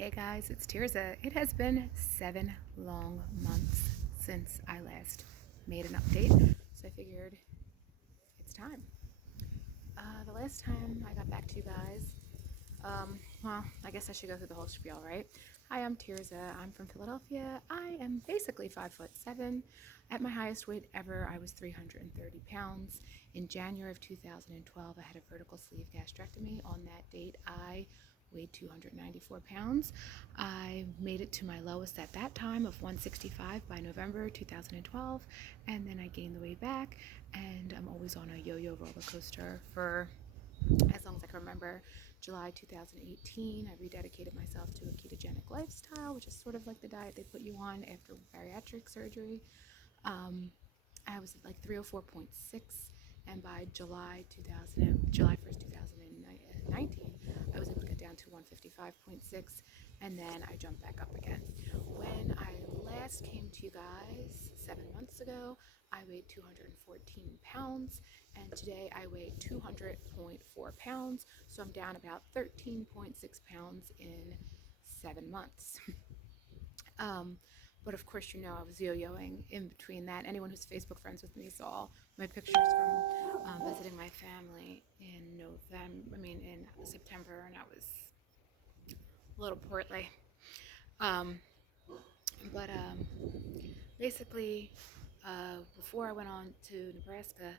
Hey guys, it's Tirza. It has been 7 long months since I last made an update, so I figured it's time. The last time I got back to you guys, well, I guess I should go through the whole spiel, right? Hi, I'm Tirza. I'm from Philadelphia. I am basically 5'7". At my highest weight ever, I was 330 pounds. In January of 2012, I had a vertical sleeve gastrectomy. On that date, I weighed 294 pounds. I made it to my lowest at that time of 165 by November 2012, and then I gained the weight back, and I'm always on a yo-yo roller coaster for as long as I can remember. July 2018, I rededicated myself to a ketogenic lifestyle, which is sort of like the diet they put you on after bariatric surgery. I was at like 304.6, and by July 1st, 2019, I was able to get down to 155.6, and then I jumped back up again. When I last came to you guys 7 months ago, I weighed 214 pounds, and today I weigh 200.4 pounds, so I'm down about 13.6 pounds in 7 months. Um, but of course, I was yo-yoing in between that. Anyone who's Facebook friends with me saw my pictures from visiting my family in in September, and I was a little portly. Um, but basically, before I went on to Nebraska,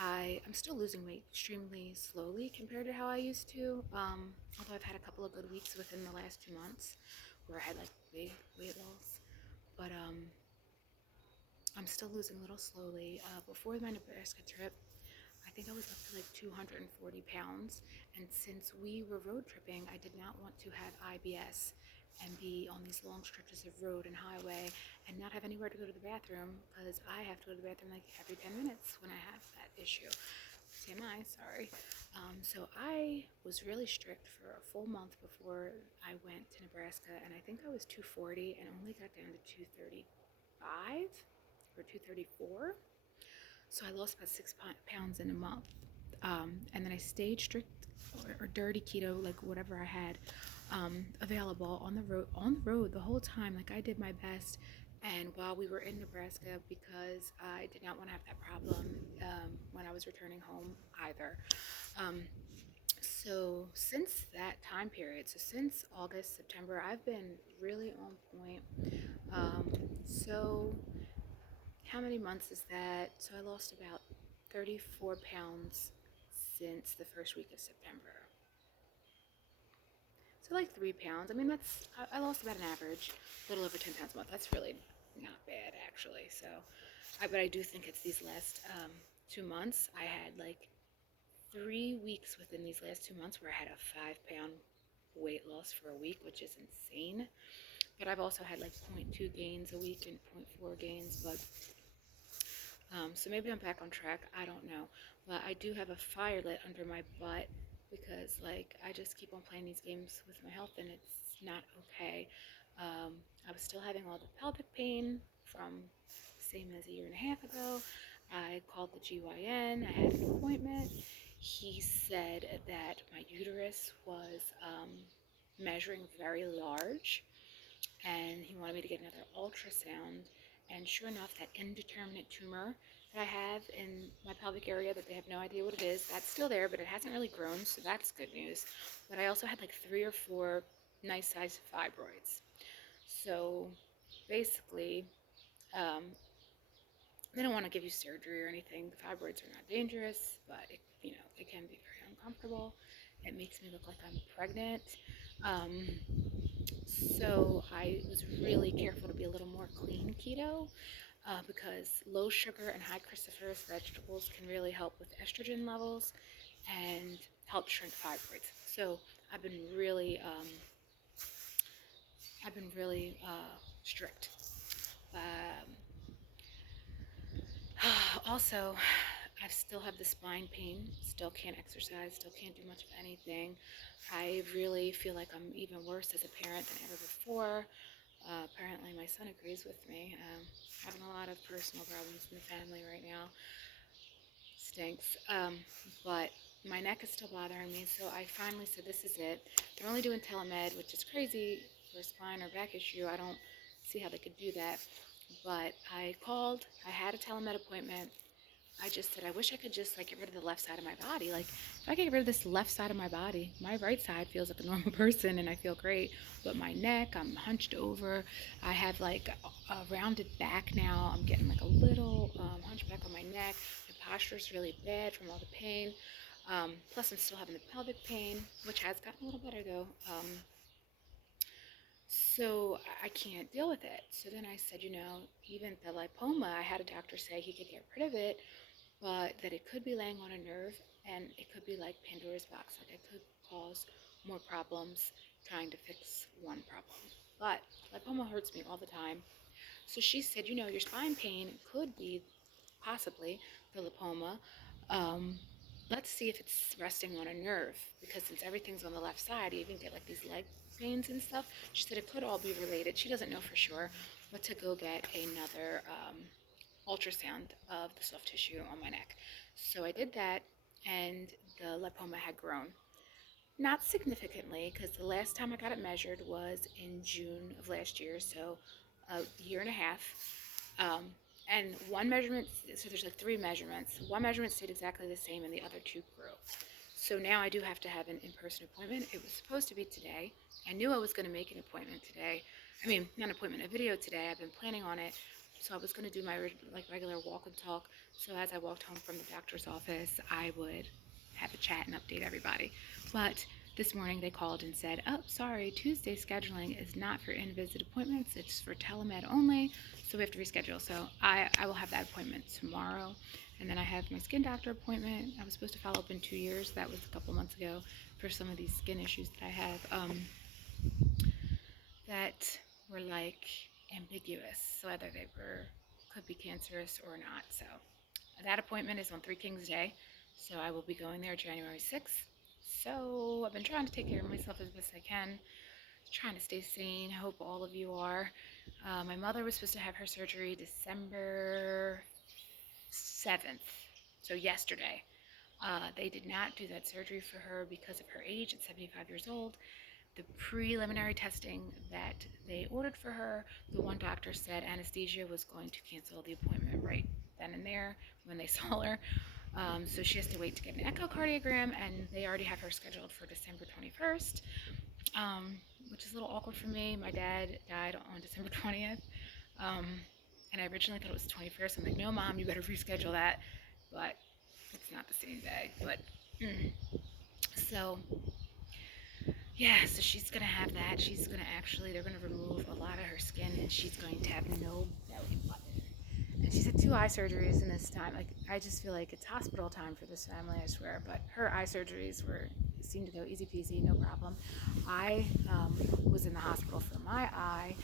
I'm still losing weight extremely slowly compared to how I used to. Although I've had a couple of good weeks within the last 2 months where I had like big weight loss. But I'm still losing a little slowly. Before my Nebraska trip, I think I was up to like 240 pounds. And since we were road tripping, I did not want to have IBS and be on these long stretches of road and highway and not have anywhere to go to the bathroom, because I have to go to the bathroom like every 10 minutes when I have that issue. TMI, sorry. So I was really strict for a full month before I went to Nebraska, and I think I was 240 and only got down to 235 or 234. So I lost about 6 pounds in a month. And then I stayed strict or dirty keto, like whatever I had available on the road the whole time. Like I did my best. And while we were in Nebraska, because I did not want to have that problem when I was returning home either. Um, so since that time period, so since August, September, I've been really on point. So how many months is that? So I lost about 34 pounds since the first week of September. So like 3 pounds. I mean, I lost about an average, a little over 10 pounds a month. That's really not bad, actually. But I do think it's these last 2 months. I had like 3 weeks within these last 2 months where I had a 5 pound weight loss for a week, which is insane. But I've also had like zero point 0.2 gains a week and zero point 0.4 gains. So maybe I'm back on track. I don't know. But I do have a fire lit under my butt because, like, I just keep on playing these games with my health and it's not okay. I was still having all the pelvic pain from same as a year and a half ago. I called the GYN. I had an appointment. He said that my uterus was measuring very large, and he wanted me to get another ultrasound. And sure enough, that indeterminate tumor that I have in my pelvic area that they have no idea what it is, that's still there, but it hasn't really grown, so that's good news. But I also had like 3 or 4 nice sized fibroids. So basically, um, they don't want to give you surgery or anything. The fibroids are not dangerous, but it can be very uncomfortable. It makes me look like I'm pregnant. Um, so I was really careful to be a little more clean keto, because low sugar and high cruciferous vegetables can really help with estrogen levels and help shrink fibroids. So I've been really, strict. Um, Also, I still have the spine pain, still can't exercise, still can't do much of anything. I really feel like I'm even worse as a parent than ever before. Apparently, my son agrees with me. Having a lot of personal problems in the family right now. Stinks. But my neck is still bothering me, so I finally said this is it. They're only doing telemed, which is crazy for a spine or back issue. I don't see how they could do that. But I called, I had a telemed appointment. I just said, I wish I could just like get rid of the left side of my body. Like if I could get rid of this left side of my body, my right side feels like a normal person and I feel great. But my neck, I'm hunched over. I have like a rounded back now. I'm getting like a little hunchback on my neck. My posture is really bad from all the pain. Plus, I'm still having the pelvic pain, which has gotten a little better though. So I can't deal with it. So then I said, even the lipoma, I had a doctor say he could get rid of it, but that it could be laying on a nerve and it could be like Pandora's box. Like it could cause more problems trying to fix one problem. But lipoma hurts me all the time. So she said, your spine pain could be possibly the lipoma. Um, let's see if it's resting on a nerve because since everything's on the left side, you even get like these leg pains and stuff. She said it could all be related. She doesn't know for sure, but to go get another ultrasound of the soft tissue on my neck. So I did that, and the lipoma had grown. Not significantly, because the last time I got it measured was in June of last year, so a year and a half. Um, and one measurement, so there's like three measurements. One measurement stayed exactly the same, and the other two grew. So now I do have to have an in-person appointment. It was supposed to be today. I knew I was going to make an appointment today. I mean, not an appointment, a video today. I've been planning on it. So I was going to do my like regular walk and talk. So as I walked home from the doctor's office, I would have a chat and update everybody. But this morning they called and said, oh, sorry, Tuesday scheduling is not for in-visit appointments. It's for telemed only. So we have to reschedule. So I will have that appointment tomorrow. And then I have my skin doctor appointment. I was supposed to follow up in 2 years. That was a couple months ago for some of these skin issues that I have that were like ambiguous, so whether they could be cancerous or not. So that appointment is on Three Kings Day. So I will be going there January 6th. So I've been trying to take care of myself as best I can, trying to stay sane. I hope all of you are. My mother was supposed to have her surgery December 7th, so yesterday. They did not do that surgery for her because of her age at 75 years old. The preliminary testing that they ordered for her, the one doctor said anesthesia was going to cancel the appointment right then and there when they saw her. So she has to wait to get an echocardiogram, and they already have her scheduled for December 21st, which is a little awkward for me. My dad died on December 20th, and I originally thought it was 21st. I'm like, no, Mom, you better reschedule that, but it's not the same day. But so yeah, so she's gonna have that. She's gonna they're gonna remove a lot of her skin, and she's going to have no belly button. And she's had two eye surgeries in this time. Like, I just feel like it's hospital time for this family, I swear. But her eye surgeries seemed to go easy peasy, no problem. I was in the hospital for my eye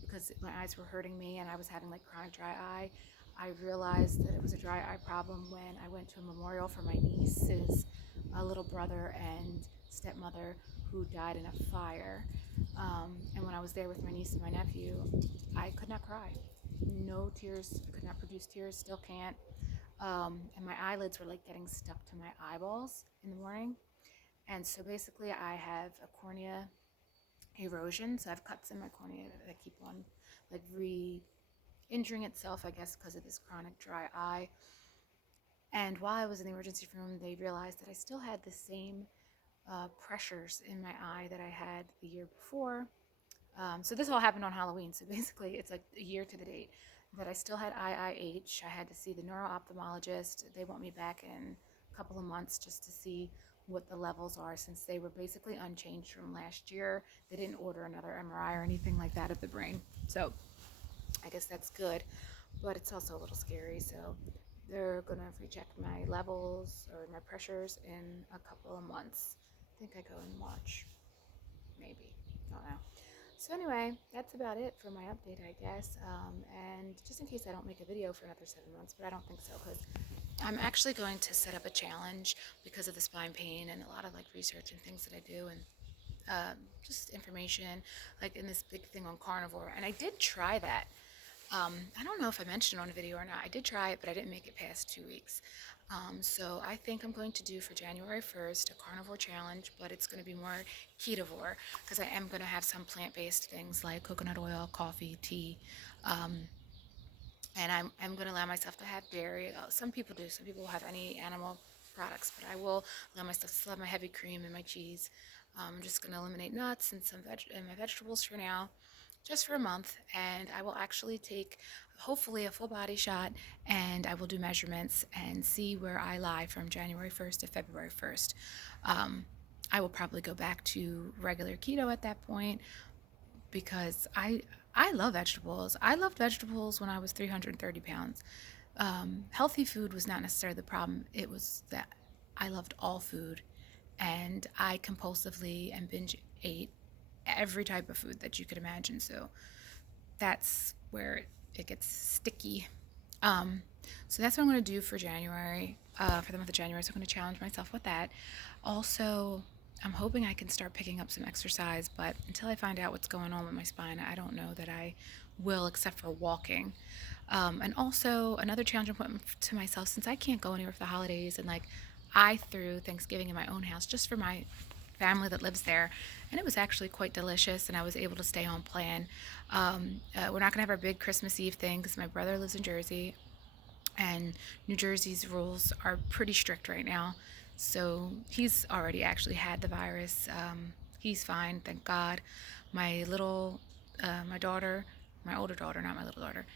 because my eyes were hurting me, and I was having like chronic dry eye. I realized that it was a dry eye problem when I went to a memorial for my niece's little brother and stepmother who died in a fire. And when I was there with my niece and my nephew, I could not cry. No tears. I could not produce tears. Still can't. And my eyelids were like getting stuck to my eyeballs in the morning. And so basically, I have a cornea erosion. So I have cuts in my cornea that keep on like re-injuring itself, I guess, because of this chronic dry eye. And while I was in the emergency room, they realized that I still had the same pressures in my eye that I had the year before. So this all happened on Halloween. So basically, it's like a year to the date that I still had IIH. I had to see the neuro-ophthalmologist. They want me back in a couple of months just to see what the levels are, since they were basically unchanged from last year. They didn't order another MRI or anything like that of the brain. So I guess that's good, but it's also a little scary. So they're gonna recheck my levels or my pressures in a couple of months. I think I go in March, maybe. I don't know. So anyway, that's about it for my update, I guess. And just in case I don't make a video for another 7 months, but I don't think so, because I'm actually going to set up a challenge because of the spine pain and a lot of like research and things that I do, and just information, like in this big thing on carnivore. And I did try that. I don't know if I mentioned it on a video or not. I did try it, but I didn't make it past 2 weeks. So I think I'm going to do for January 1st a carnivore challenge, but it's going to be more ketovore because I am going to have some plant-based things like coconut oil, coffee, tea, um, and I'm going to allow myself to have dairy. Some people do. Some people will have any animal products, but I will allow myself to still have my heavy cream and my cheese. I'm just going to eliminate nuts and and my vegetables for now, just for a month, and I will actually take hopefully a full body shot, and I will do measurements and see where I lie from January 1st to February 1st. Um, I will probably go back to regular keto at that point because I love vegetables. I loved vegetables when I was 330 pounds. Healthy food was not necessarily the problem. It was that I loved all food, and I compulsively and binge ate every type of food that you could imagine. So that's where it gets sticky. Um, so that's what I'm going to do for January, for the month of January. So I'm going to challenge myself with that. Also, I'm hoping I can start picking up some exercise, but until I find out what's going on with my spine, I don't know that I will, except for walking. And also, another challenge I'm putting to myself, since I can't go anywhere for the holidays, and like I threw Thanksgiving in my own house just for my family that lives there, and it was actually quite delicious, and I was able to stay on plan. We're not going to have our big Christmas Eve thing because my brother lives in Jersey, and New Jersey's rules are pretty strict right now. So he's already actually had the virus. He's fine, thank God. My my daughter, my older daughter, not my little daughter,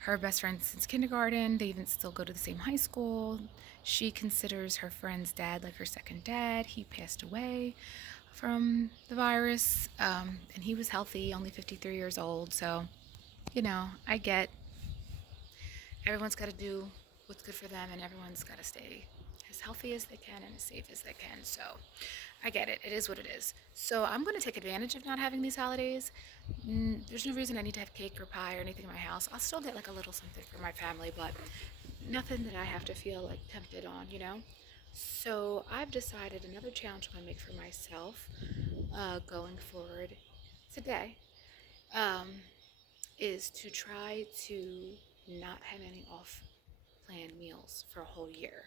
her best friend since kindergarten. They even still go to the same high school. She considers her friend's dad like her second dad. He passed away from the virus, and he was healthy, only 53 years old. So, I get everyone's got to do what's good for them, and everyone's got to stay as healthy as they can and as safe as they can. So I get it. It is what it is. So I'm going to take advantage of not having these holidays. There's no reason I need to have cake or pie or anything in my house. I'll still get like a little something for my family, but nothing that I have to feel like tempted on. So I've decided another challenge I'm going to make for myself going forward today um, is to try to not have any off plan meals for a whole year.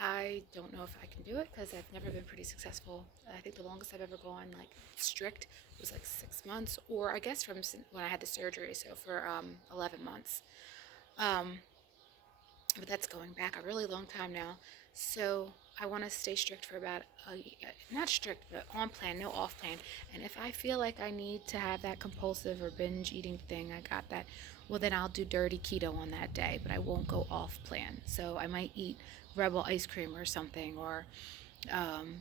I don't know if I can do it because I've never been pretty successful. I think the longest I've ever gone like strict was like 6 months, or I guess from when I had the surgery, so for 11 months. Um, but that's going back a really long time now. So I want to stay strict for about not strict, but on plan, no off plan. And if I feel like I need to have that compulsive or binge eating thing, I got that. Well, then I'll do dirty keto on that day, but I won't go off plan. So I might eat Rebel ice cream or something, or um,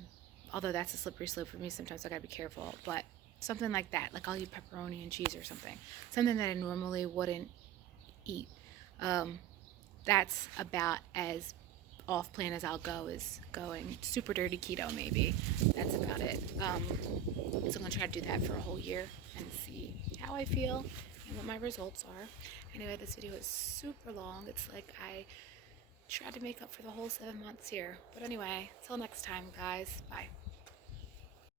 although that's a slippery slope for me, sometimes I gotta be careful. But something like that, like I'll eat pepperoni and cheese or something that I normally wouldn't eat. Um, that's about as off plan as I'll go, is going super dirty keto maybe. That's about it. So I'm gonna try to do that for a whole year and see how I feel and what my results are. Anyway, this video is super long. It's like I tried to make up for the whole 7 months here. But anyway, till next time, guys. Bye.